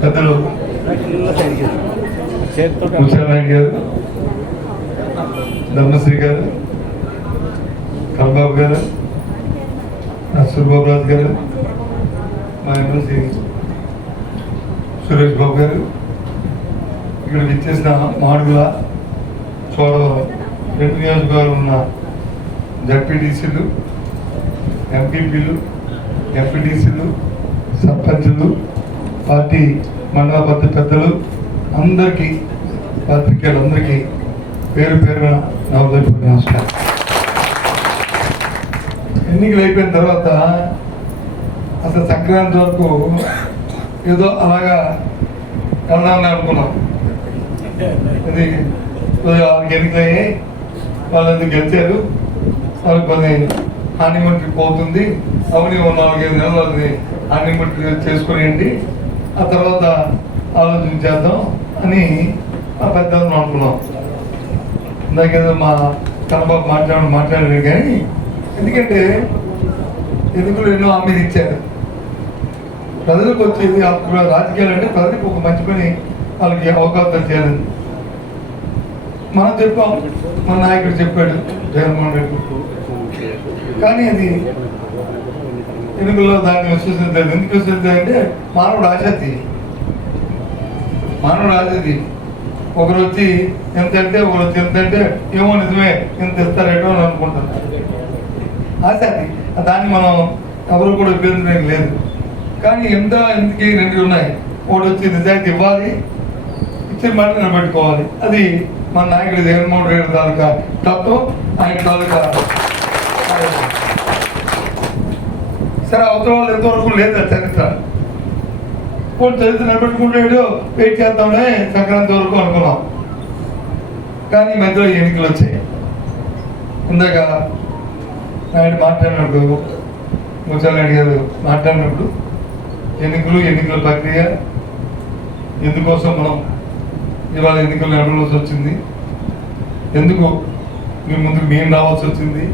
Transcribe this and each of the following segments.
పెద్దలు ముత్యాలనాయుడు గారు ధర్మశ్రీ గారు కలబాబు గారు సూర్యబాబు రాజు గారు మా ఎమ్మెల్సీ సురేష్ బాబు గారు ఇక్కడ విచ్చేసిన మాడుగుల చోడవరం రెండు నియోజకవర్గం ఉన్న జడ్పీటీసీలు ఎంపీపీలు ఎంపీటీసీలు సర్పంచులు పార్టీ మండల పద్ధతి పెద్దలు అందరికీ పత్రికలందరికీ పేరు పేరున నా నమస్కారం. ఎన్నికలు అయిపోయిన తర్వాత అసలు సంక్రాంతి వరకు ఏదో అలాగా వెళ్దామని అనుకున్నాం. ఇది వాళ్ళకి ఎన్నికలయ్యాయి వాళ్ళు గెలిచారు వాళ్ళకి కొన్ని హానిమూన్ పోతుంది అవని నాలుగైదు నెలలు అది హానిమంటి చేసుకుని చేసుకునేయండి. ఆ తర్వాత ఆలోచించేద్దాం అని ఆ పెద్దలను అనుకున్నాం. ఇందాకేదో మా కనబాబు మాట్లాడు మాట్లాడారు కానీ ఎందుకంటే ఎందుకులు ఎన్నో హామీలు ఇచ్చారు. ప్రజలకు వచ్చేది రాజకీయాలు అంటే ప్రజలకు ఒక మంచి పని వాళ్ళకి అవకాశాలు చేయాలని మనం చెప్పాం మన నాయకుడు చెప్పాడు జగన్మోహన్ రెడ్డి. కానీ అది ఎన్నికల్లో దాన్ని విశ్వసిద్దాం ఎందుకు విశ్వసించాలంటే మానవుడు ఆసక్తి మానవుడు ఆసక్తి ఒకరు వచ్చి ఎంత అంటే ఒకరు వచ్చి ఎంత అంటే ఏమో నిజమే ఎంత ఇస్తారేటో అని అనుకుంటారు. ఆసక్తి దాన్ని మనం ఎవరు కూడా ఉపయోగించడానికి లేదు. కానీ ఎంత ఎందుకు రెండు ఉన్నాయి. ఒకటి వచ్చి నిజాయితీ ఇవ్వాలి ఇచ్చిన మాట నిలబెట్టుకోవాలి. అది మన నాయకుడు జగన్మోహన్ రెడ్డి తాలూకా తత్వం ఆయన తాలూకా సరే అవతల వాళ్ళు ఎంతవరకు లేదు ఆ చరిత్ర. పోటీ చరిత్ర నిలబెట్టుకుంటాడు వెయిట్ చేద్దామనే సంక్రాంతి వరకు అనుకున్నాం. కానీ ఈ మధ్యలో ఎన్నికలు వచ్చాయి. ఇందాక నాయుడు మాట్లాడినప్పుడు ముచ్చాలనాయుడు గారు మాట్లాడినప్పుడు ఎన్నికలు ఎన్నికల ప్రక్రియ ఎందుకోసం మనం ఇవాళ ఎన్నికలు నడవలసి వచ్చింది? ఎందుకు మీ ముందుకు మేము రావాల్సి వచ్చింది?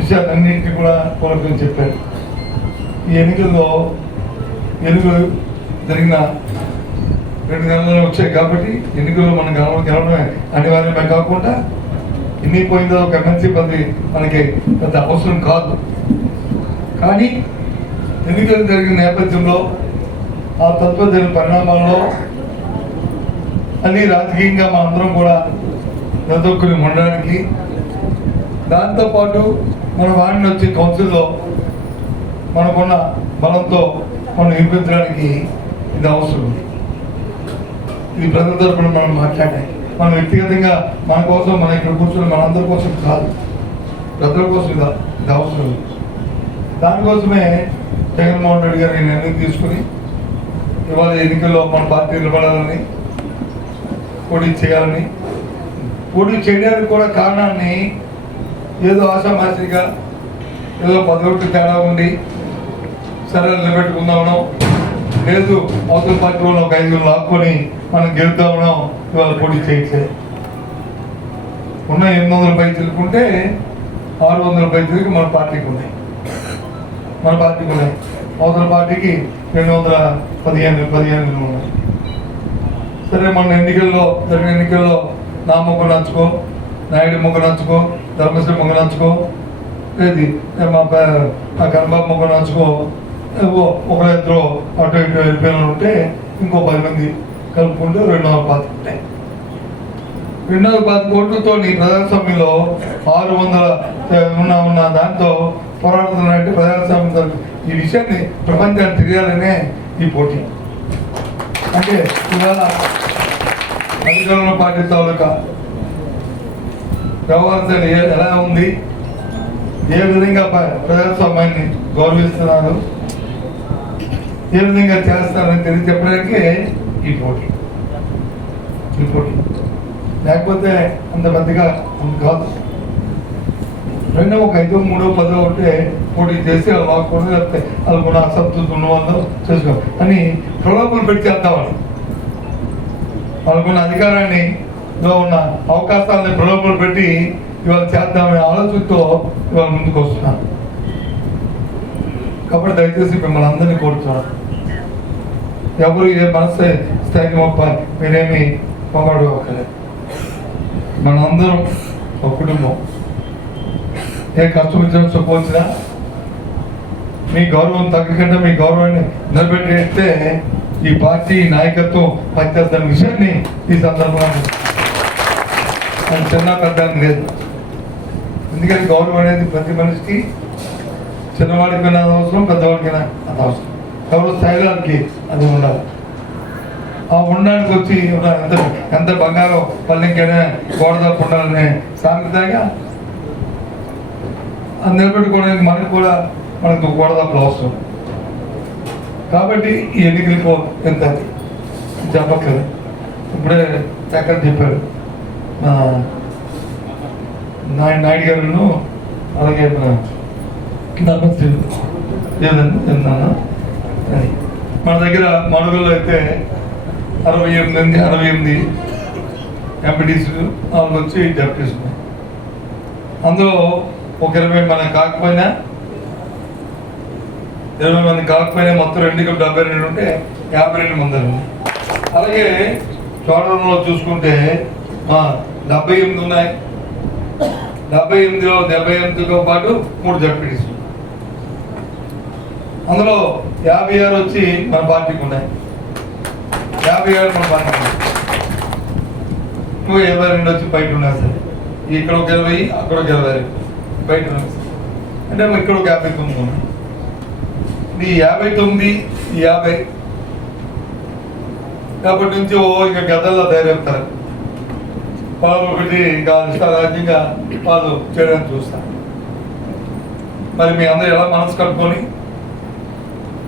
విషయాలన్నింటినీ కూడా కోరుకొని చెప్పారు. ఈ ఎన్నికల్లో ఎన్నికలు జరిగిన రెండు నెలలు వచ్చాయి కాబట్టి ఎన్నికల్లో మనం గెలవడం గెలవడమే అనివార్యమే కాకుండా ఎన్ని పోయిందో ఒక ఎమ్మెల్సీ పదవి మనకి పెద్ద అవసరం కాదు. కానీ ఎన్నికలు జరిగిన నేపథ్యంలో ఆ తత్వ జరిగిన పరిణామాల్లో అన్ని రాజకీయంగా మనందరం కూడా నిలదొక్కుని ఉండడానికి దాంతోపాటు మన వాడిని వచ్చే కౌన్సిల్లో మనకున్న బలంతో మనం నిరూపించడానికి ఇది అవసరం. ఇది ప్రజల తరపున మనం మాట్లాడాలి మనం వ్యక్తిగతంగా మన కోసం మన ఇక్కడ కూర్చొని మనందరి కోసం కాదు. ప్రజల కోసం ఇది ఇది అవసరం. దానికోసమే జగన్మోహన్ రెడ్డి గారు నిర్ణయం తీసుకుని ఇవాళ ఎన్నికల్లో మన పార్టీ నిలబడాలని పోటీ చేయాలని పోటీ చేయడానికి కూడా కారణాన్ని ఏదో ఆశామాసిగా ఏదో పదకొండు తేడా ఉండి సరే నిలబెట్టుకుందామనో లేదు అవతల పార్టీ వాళ్ళు ఒక ఐదు లాక్కొని మనం గెలుద్దామనో ఇవాళ పోటీ చేయట్లేదు ఉన్న ఎనిమిది వందల పై తెలుకుంటే ఆరు వందల పై తిరిగి మన పార్టీకి ఉన్నాయి. మన పార్టీకి ఉన్నాయి. అవతల పార్టీకి రెండు వందల పదిహేను పదిహేను ఉన్నాయి. సరే మన ఎన్నికల్లో జరిగిన ఎన్నికల్లో నా మొక్క నచ్చుకో నాయుడు మొక్క నచ్చుకో ధర్మశ్రీ మొక్క నచ్చుకో ఏది? మా కర్మబాబు మొక్క నచ్చుకో ఒక ఇద్దరు అటు ఇటు వెళ్ళిపోయిన ఉంటే ఇంకో పది మంది కలుపుకుంటే రెండు వందల పాతిక ఉంటాయి. రెండు వందల పది కోట్లతో నీ ప్రజాస్వామ్యంలో ఆరు వందల ఉన్న ఉన్న దాంతో పోరాడుతున్నట్టు ప్రజాస్వామ్యం ఈ విషయాన్ని ప్రపంచానికి తెలియాలనే ఈ పోటీ. అంటే ఇవాళ అధికారంలో పార్టీ తాలూకా వ్యవహారం ఎలా ఉంది? ఏ విధంగా ప్రజాస్వామ్యాన్ని గౌరవిస్తున్నారు? ఏ విధంగా చేస్తారని తెలియ చెప్పడానికే ఈ పోటీ. ఈ పోటీ. లేకపోతే అంత పెద్దగా అంత కాదు. రెండో ఒక ఐదో మూడో పదో ఉంటే పోటీ చేసి వాళ్ళు లాక్కుండా లేకపోతే వాళ్ళు కూడా అసంతృప్తి ఉన్న వాళ్ళు చేసుకో అని ప్రలోభం పెట్టి చేద్దామని. వాళ్ళకున్న అధికారాన్ని లో ఉన్న అవకాశాలని ప్రలోభం పెట్టి ఇవాళ చేద్దామనే ఆలోచనతో ఇవాళ ముందుకు వస్తున్నాను కాబట్టి దయచేసి మిమ్మల్ని అందరినీ కోరుతున్నాను. ఎవరు ఏ మనసు స్థాయి గొప్ప మీరేమి పొగడు ఒకలే మనందరం ఒక కుటుంబం. ఏ కష్టం వచ్చినా సుఖం మీ గౌరవం తగ్గకుండా మీ గౌరవాన్ని నిలబెట్టేస్తే ఈ పార్టీ నాయకత్వం పనిచేస్తున్న విషయాన్ని ఈ సందర్భంగా చిన్న పెద్ద లేదు. ఎందుకంటే గౌరవం అనేది ప్రతి మనిషికి చిన్నవాడికైనా అవసరం పెద్దవాడికైనా అది అవసరం ఎవరు స్థాయిలోకి అది ఉండాలి ఆ ఉండడానికి వచ్చి ఎంత ఎంత బంగారం పల్లెకైనా గోడదాపు ఉండాలనే సామెతగా అది నిలబెట్టుకోవడానికి మనకు కూడా మనకు గోడదాపులు అవసరం. కాబట్టి ఈ ఎన్నికలకు ఎంత చెప్పట్లేదు ఇప్పుడే ఎక్కడ చెప్పారు. ఆ, నాయుడు నాయుడు గారును అలాగే మన ధర్మశ్రీ ఏదండి అది. మన దగ్గర మనుగోలు అయితే అరవై ఎనిమిది మంది అరవై ఎనిమిది ఎంపీటీసీలు వాళ్ళు వచ్చి డెప్యూటీస్ ఉన్నాయి అందులో ఒక ఇరవై మన కాకపోయినా ఇరవై మంది కాకపోయినా మొత్తం రెండు డెబ్బై రెండు ఉంటే యాభై రెండు మంది అలాగే చోడవరంలో చూసుకుంటే డెబ్బై ఎనిమిది ఉన్నాయి. డెబ్బై ఎనిమిదిలో డెబ్బై ఎనిమిదితో పాటు మూడు జడ్పీటీసీలు అందులో యాభై ఆరు వచ్చి మన పార్టీకి ఉన్నాయి. యాభై ఆరు మన పార్టీకి ఉన్నాయి. నువ్వు ఇరవై రెండు వచ్చి బయట ఉన్నాయి సరే ఇక్కడ ఒక ఇరవై అక్కడ ఒక ఇరవై బయట ఉన్నాయి అంటే ఇక్కడ ఒక యాభై తొమ్మిది ఉన్నాయి ఈ యాభై తొమ్మిది యాభై. కాబట్టి నుంచి ఓ ఇక గదల్లో తయారవుతారు. వాళ్ళు ఒకటి ఇంకా ఇష్టారాజ్యంగా వాళ్ళు చేయడానికి చూస్తారు. మరి మీ అందరూ ఎలా మనసు కట్టుకొని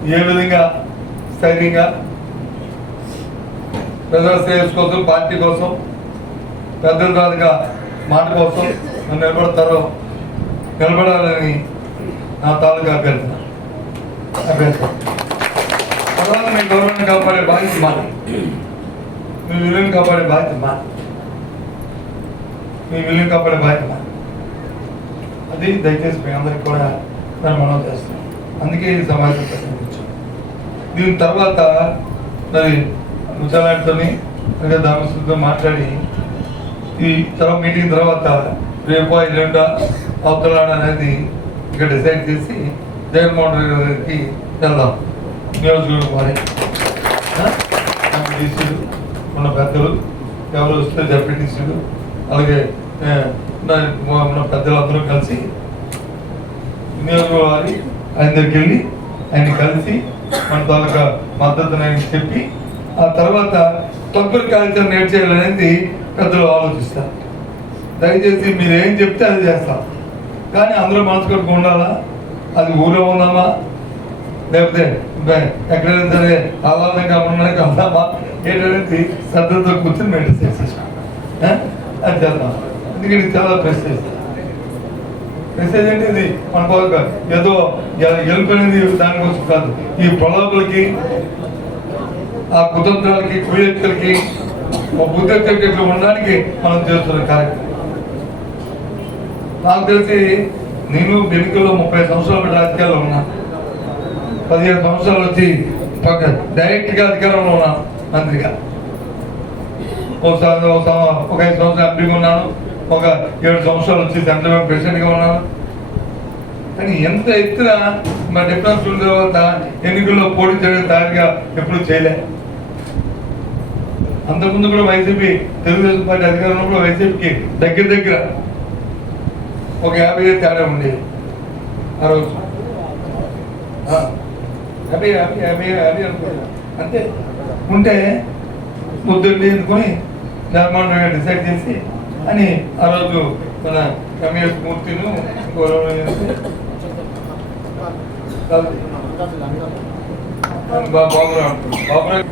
ఏ విధంగా స్థైర్యంగా ప్రజల శ్రేయస్ కోసం పార్టీ కోసం పెద్దల రాదుగా మాట కోసం నన్ను నిలబడతారో నిలబడాలని నా తాలూకా అభ్యర్థన. అభ్యర్థన. తర్వాత మీ గవర్నమెంట్ కాపాడే బాధ్యత మాది. మీ విలువను కాపాడే బాధ్యత మాది. మీ విలువను కాపాడే బాధ్యత మాది. అది దయచేసి మీ అందరికి కూడా నేను మనం చేస్తాం అందుకే ఈ సమాజం ప్రకటించాం దీని తర్వాత మరి ముసలాడితోని అలాగే మాట్లాడి ఈ తర్వాత మీటింగ్ తర్వాత రేపు ఎల్లుండ అవతలాడ అనేది ఇక్కడ డిసైడ్ చేసి జగన్మోహన్ రెడ్డి గారికి వెళ్దాం. నియోజకవర్గం వారి. డీసీలు ఉన్న పెద్దలు. ఎవరు వస్తే జడ్పీటీసీలు అలాగే ఉన్న- పెద్దలందరూ పెద్దలు అందరూ కలిసి నియోజకవర్గం వారి ఆయన దగ్గరికి వెళ్ళి ఆయన కలిసి మన తాలూకా మద్దతునని చెప్పి ఆ తర్వాత తదుపరి కార్యక్రమం నేర్చేయాలనేది పెద్దలు ఆలోచిస్తారు. దయచేసి మీరు ఏం చెప్తే అది చేస్తాం. కానీ అందరూ మనసు కొరకు ఉండాలా? అది ఊళ్ళో ఉందామా? లేకపోతే ఎక్కడైనా సరే ఆహ్లాదంగా కాకుండా కాదామా ఏంటనేది శ్రద్ధతో కూర్చొని మెయింటైన్ చేసేసాం ఆ? అది చేద్దాం. ఎందుకంటే చాలా చాలా చేస్తాం మెసేజ్ అంటే ఇది మన బాగా ఏదో ఎలుపనేది దానికోసం కాదు. ఈ ప్రలోభలకి ఆ కుతంత్రాలకి కుయక్తులకి బుద్ధెక్కలకి ఇట్లా ఉండడానికి మనం చేస్తున్న కార్యక్రమం. నాకు తెలిసి నేను ఎన్నికల్లో ముప్పై సంవత్సరాలు రాజకీయాల్లో ఉన్నా. పదిహేను సంవత్సరాలు వచ్చి పక్క డైరెక్ట్గా అధికారంలో ఉన్నాను మంత్రిగా. ఒకసారి ఒక ఒక ఐదు సంవత్సరాలు ఎంపీగా ఉన్నాను. ఒక ఏడు సంవత్సరాలు వచ్చి సెంట్రల్ మేము ప్రెసిడెంట్గా ఉన్నాను కానీ ఎంత ఎత్తున మా డిఫరెన్స్ ఉన్న తర్వాత ఎన్నికల్లో పోటీ చేయడం తయారుగా ఎప్పుడు చేయలే. అంతకుముందు కూడా వైసీపీ తెలుగుదేశం పార్టీ అధికారంలో కూడా వైసీపీకి దగ్గర దగ్గర ఒక యాభై ఐదు తేడా ఉండేది ఆ రోజు. ఆ, యాభై యాభై యాభై యాభై అనుకుంటా. అంతే. ఉంటే ముద్దుండి అనుకొని జగన్మోహన్ డిసైడ్ చేసి అని ఆ రోజు మన ఎంఎస్ మూర్తిను గౌరవం బాబురావు బాబురావు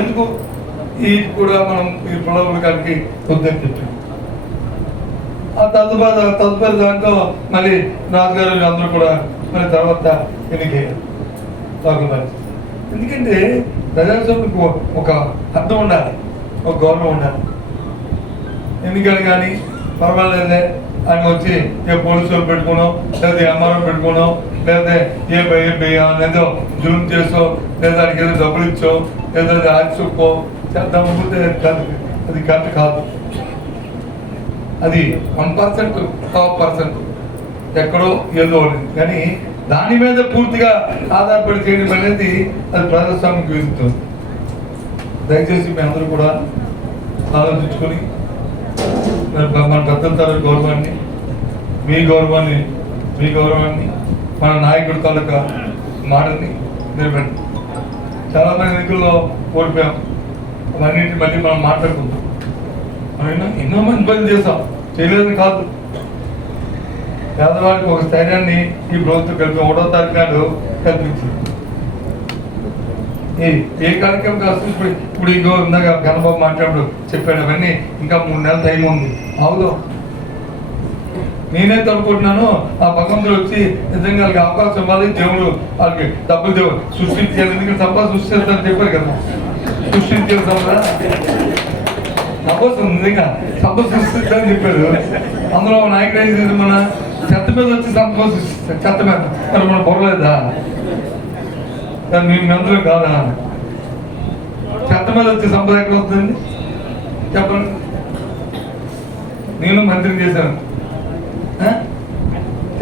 ఎందుకు ఈ కూడా మనం ఈ ప్రలోభల కాడికి వద్దని చెప్పాం. ఆ తదుపరి తదుపరి దాంట్లో మళ్ళీ నాన్నగారు అందరూ కూడా మరి తర్వాత ఎన్నికయ్యారు. బాగున్నారు ఎందుకంటే ప్రజాస్వామ్యకు ఒక అర్థం ఉండాలి ఒక గౌరవం ఉండాలి. ఎన్నికలు కానీ పర్వాలేదులే. ఆయన వచ్చి ఏ పోలీసులు పెట్టుకున్నాం లేదా ఎంఆర్ఓ పెట్టుకున్నాం లేదా ఏ ఏ భయ ఏదో జూమ్ చేసో లేదా దానికి ఏదో డబ్బులు ఇచ్చో లేదా అది ఆచుకో చేద్దాం అనుకుంటే అది కరెక్ట్ కాదు. అది వన్ పర్సెంట్ హాఫ్ పర్సెంట్. ఎక్కడో ఏదో కానీ దాని మీద పూర్తిగా ఆధారపడి చేయడం అనేది అది ప్రజాస్వామ్యం విరుద్ధం దయచేసి మీ అందరూ కూడా ఆలోచించుకొని మరి మన పెద్దల తరగతి గౌరవాన్ని. మీ గౌరవాన్ని మీ గౌరవాన్ని మన నాయకుడి తాలూకా మాటని నిలబెట్టి. చాలా మంది ఎన్నికల్లో ఓడిపోయాం. అవన్నింటి మళ్ళీ మనం మాట్లాడుకుందాం. మనం ఎన్నో ఎన్నో మంది పనులు చేసాం చేయలేదని కాదు. పేదవాడికి ఒక స్థైర్యాన్ని ఈ ప్రభుత్వం కలిపి ఒకటో తారీఖు నాడు కల్పించింది. ఏ కార్యక్రమం కాదు ఇప్పుడు ఇప్పుడు ఇంకో ఇందాక గణబాబు మాట్లాడు చెప్పాడు అవన్నీ ఇంకా మూడు నెలల టైం ఉంది. అవును నేనైతే అనుకుంటున్నాను ఆ భగవంతుడు వచ్చి నిజంగా వాళ్ళకి అవకాశం ఇవ్వాలి దేవుడు వాళ్ళకి డబ్బులు దేవుడు సృష్టించాలి ఎందుకంటే సంపద సృష్టిస్తారని చెప్పారు కదా. సృష్టించారు సంపద సంపద నిజంగా సంపద సృష్టిస్తారని చెప్పాడు. అందులో నాయకుడు ఏం చేసి మన చెత్త మీద వచ్చి సంపద సృష్టిస్తారు చెత్త మీద. మరి మన దాన్ని మీ మెంతరం కాదా? చెత్త మీద వచ్చి సంపద ఎక్కడ వస్తుంది చెప్పండి. నేను మంత్రిని చేశాను. ఆ?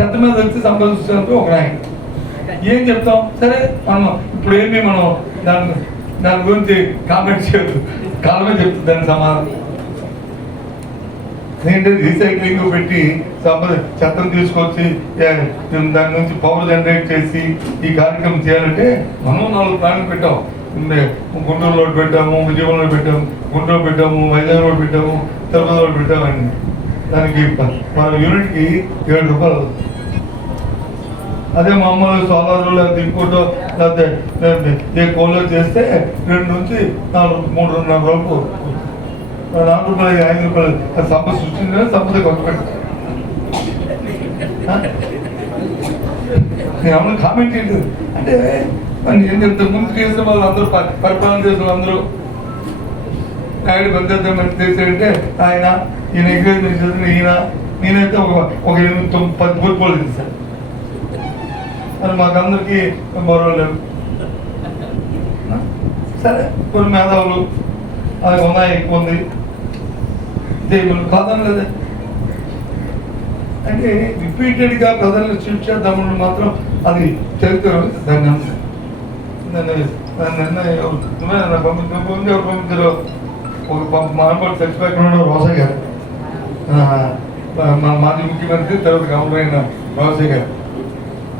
చెత్త మీద వచ్చి సంపాదించినట్టు ఒక నాయకుడు. ఏం చెప్తాం? సరే మనం ఇప్పుడు ఏమి మనం దాని దాని గురించి కామెంట్ చేయదు కాలమే చెప్తుంది దాని సమాధానం. ఏంటంటే రీసైక్లింగ్ పెట్టి సంపద చెత్తను తీసుకొచ్చి దాని నుంచి పవర్ జనరేట్ చేసి ఈ కార్యక్రమం చేయాలంటే మనం నాలుగు ప్లాన్లు పెట్టాం. గుంటూరు రోడ్డు పెట్టాము విజయవాడలో పెట్టాము గుంటూరు పెట్టాము వైజాగ్ రోడ్ పెట్టాము తిరుపతి రోడ్ పెట్టాము దానికి మన యూనిట్కి ఏడు రూపాయలు అవుతుంది. అదే మామూలు సోలార్ లేకపోతే ఇంకోటో లేకపోతే ఏ కోల్లో చేస్తే రెండు నుంచి నాలుగు మూడున్నర వరకు నాలుగు రూపాయలు ఐదు రూపాయలు సంపద సృష్టించిన సంపద కొట్టబెట్టి నేను ఏమన్నా కామెంట్ ఏంటి అంటే నేను ఇంత ముందు చేసిన వాళ్ళు అందరూ ప- పరిపాలన చేసిన అందరూ నాయుడు పెద్ద మంచి చేశాడంటే ఆయన ఈయన ఎంకరేజ్ చేసిన ఈయన నేనైతే ఒక ఒక ఎనిమిది తొమ్మిది పది కోల్పోలు చేశాను అది మాకందరికి మరో లేవు. సరే కొన్ని మేధావులు అది ఉన్నాయి ఎక్కువ ఉంది దేవుడు కాదని కదా అంటే రిపీటెడ్గా ప్రజలను శిక్షేద్దామని మాత్రం అది చరిత్ర దాన్ని దాన్ని దాన్ని నిన్న ఎవరు పంపించు పంపించారు? ఒక పంప మానవాడు చచ్చిపోయిన రోస గారు. ఆ, మా మాజీ ముఖ్యమంత్రి తర్వాత కమలైన రోస గారు.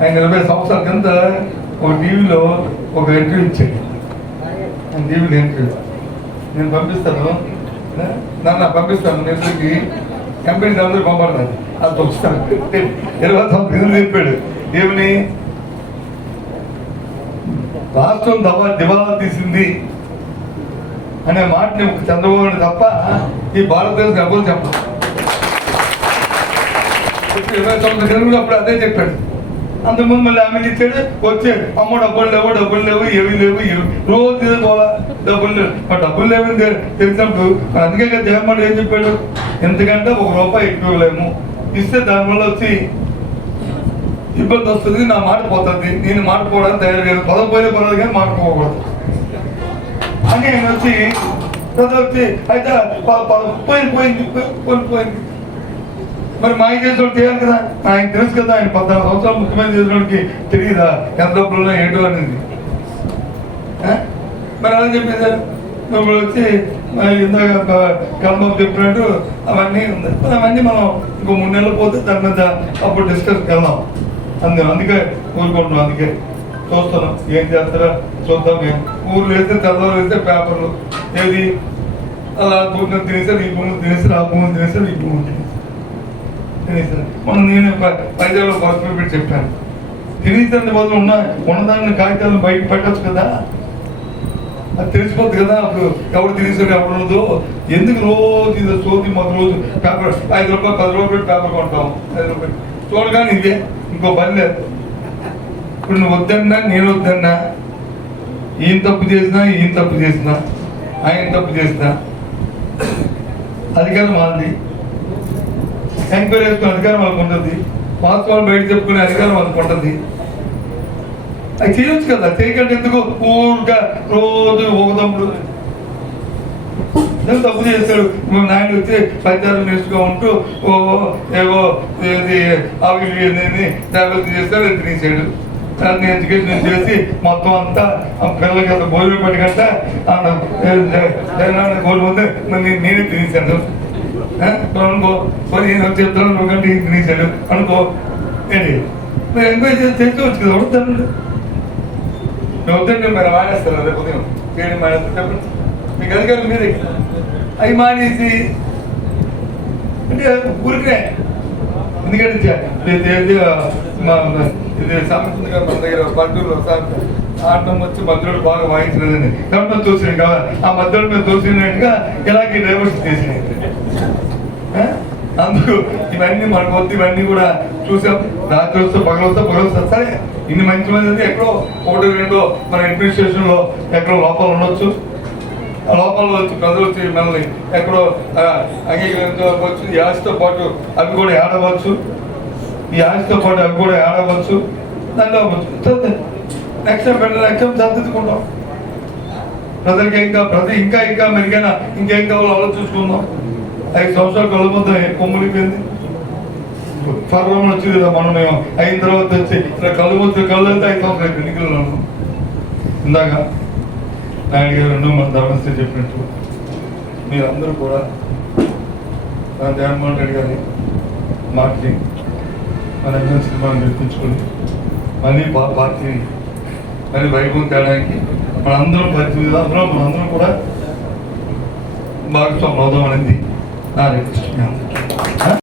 ఆయన నలభై సంవత్సరాల కింద ఒక టీవీలో ఒక ఇంటర్వ్యూ ఇచ్చాడు. టీవీలో ఇంటర్వ్యూ నేను పంపిస్తాను. నన్ను పంపిస్తాను. నిద్రకి కంపెనీ అందరూ పంపడతాను అది పంపిస్తాను. ఇరవై తొమ్మిది చెప్పాడు. ఏమని? రాష్ట్రం దవా దివాలా తీసింది అనే మాటని ఒక చంద్రబాబు తప్ప ఈ భారతదేశం ఎవరు చెప్పదు ఇరవై తొమ్మిది అప్పుడు అదే చెప్పాడు. అంతకుముందు మళ్ళీ ఆమె ఇచ్చాడు వచ్చే అమ్మ డబ్బులు లేవు డబ్బులు లేవు ఏవి లేవు ఏవి రోజు ఇదే పోలా డబ్బులు లేవు. ఆ డబ్బులు లేవని తెలిసినప్పుడు. అందుకే కదా జగన్మోహన్ ఏం చెప్పాడు? ఎందుకంటే ఒక రూపాయి ఎక్కువ లేము. ఇస్తే దానివల్ల వచ్చి ఇబ్బంది వస్తుంది నా మాట పోతుంది. నేను మాటపోవడానికి తయారు లేదు పదం పోయిన పర్వాలేదు కానీ మాట అని ఆయన వచ్చి ప్రజలు వచ్చి అయితే ప- పోయింది పోయింది పోయింది పోయింది. మరి మాయ చేసిన చేయాలి కదా? ఆయన తెలుసు కదా ఆయన పద్నాలుగు సంవత్సరాలు ముఖ్యమంత్రి చేసినోడికి తెలియదా? ఎంత డబ్బులు ఏంటో అనేది. ఆ? మరి అలా చెప్పేశారు ఇప్పుడు వచ్చి మరి ఇందాక కల్బాబు చెప్పినట్టు అవన్నీ ఉంది. అవన్నీ మనం ఇంకో మూడు నెలలు పోతే దాని మీద అప్పుడు డిస్కస్ వెళ్దాం. అందు అందుకే ఊరుకుంటున్నాం అందుకే. చూస్తున్నాం ఏం చేస్తారా? చూద్దాం మేము ఊర్లో వేస్తే తెల్లవారు వేస్తే పేపర్లు. ఏది? అలా భూమిని తినేసారు ఈ భూమిని తినేసారు ఆ భూమిని తినేసారు ఈ భూమిని తినేసారు మనం నేను పంజాబ్లో పసుపు పెట్టి చెప్పాను. తినేసండి బదులు ఉన్న ఉన్నదాన్ని కాగితాలను బయట పెట్టచ్చు కదా? అది తెలిసిపోద్ది కదా అప్పుడు ఎవరు తినేసాడు ఎవరు ఉండదు. ఎందుకు రోజు ఇది సోది మొదటి రోజు పేపర్ ఐదు రూపాయలు పది రూపాయలు పేపర్ కొంటాం? ఐదు రూపాయలు చూడగానే ఇదే ఇంకో పని లేదు. ఇప్పుడు నువ్వు వద్దన్నా నేను వద్దన్నా ఈయన తప్పు చేసినా ఈయన తప్పు చేసినా ఆయన తప్పు చేసినా అది కాదు మాది. ఎంక్వైరీ చేసుకునే అధికారం వాళ్ళకు ఉంటుంది వాస్తవాలు బయట చెప్పుకునే అధికారం వాళ్ళకు ఉంటుంది అది చేయొచ్చు కదా చేయకంటే ఎందుకు ఊరుగా రోజు ఒకదమ్ముడు నేను తప్పు చేస్తాడు మేము నాయన వచ్చి పంచాయతీ నేర్చుకో ఉంటూ ఓ ఏవో ఏది అవి ఇవి చేస్తాడు అది తీసాడు దాన్ని ఎడ్యుకేషన్ చేసి మొత్తం అంతా ఆ పిల్లలకి అంత భోజనం పెట్టకంట గోలు గోల్ మరి నేనే తీసాను అనుకో మరి నేను చెప్తాను నువ్వు కంటే ఈయన అనుకో ఏంటి మీరు ఎంక్వైరీ చేసి చేసుకోవచ్చు కదా వద్దండి నువ్వు వద్దండి మరి మానేస్తారు రేపు ఉదయం చేయడం మానేస్తారు చెప్పండి మీకు అధికారులు మీరే అవి మానేసి అంటే ఊరికే ఎందుకంటే ఇది- ఇది, మా- ఇది సామెత కదా మన దగ్గర పల్లెటూరులో సామెత ఆటం వచ్చి మధ్యలో బాగా వాయించలేదండి కాబట్టి చూసినాం కదా. ఆ మధ్యలో మీద చూసినట్టుగా ఇలాగే డైవర్స్ చేసినాయి అందుకు ఇవన్నీ మనకు వద్దు ఇవన్నీ కూడా చూసాం. రాత్రి వస్తే పగలు వస్తే పగలు వస్తే సరే ఇన్ని మంచి మంది అయితే ఎక్కడో ఒకటి రెండో మన అడ్మినిస్ట్రేషన్లో ఎక్కడో లోపాలు ఉండొచ్చు. ఆ లోపాలు వచ్చి ప్రజలు వచ్చి మనల్ని ఎక్కడో అంగీకరించవచ్చు ఈ ఆశతో పాటు అవి కూడా ఆడవచ్చు ఈ ఆశతో పాటు అవి కూడా ఆడవచ్చు దాంట్లో రక్షణ నెక్స్ట్ రక్షణ పెట్టిన సర్దిద్దుకుంటాం ప్రజలకి ఇంకా ప్రతి ఇంకా ఇంకా మెరుగైన ఇంకేం కావాలో ఆలోచించుకుందాం ఐదు సంవత్సరాలు కళ్ళ ముద్ద కొమ్ములిపోయింది పర్వం వచ్చింది కదా మనం మేము అయిన తర్వాత వచ్చి ఇలా కళ్ళు ముద్ద కళ్ళు అంతా ఐదు సంవత్సరాలు ఎన్నికల్లో ఇందాక నాయుడు గారు రెండు మన ధర్మస్థ చెప్పినట్టు మీరందరూ కూడా మన జగన్మోహన్ రెడ్డి గారి మార్కెటింగ్ మన ఎన్నో సినిమాలు నిర్మించుకొని మళ్ళీ పా పార్టీని మళ్ళీ వైభవం తేడానికి మనందరం ప్రతి విధానంలో మనందరం కూడా భాగస్వామ్యం అవుదాం అనేది నా రిక్వెస్ట్.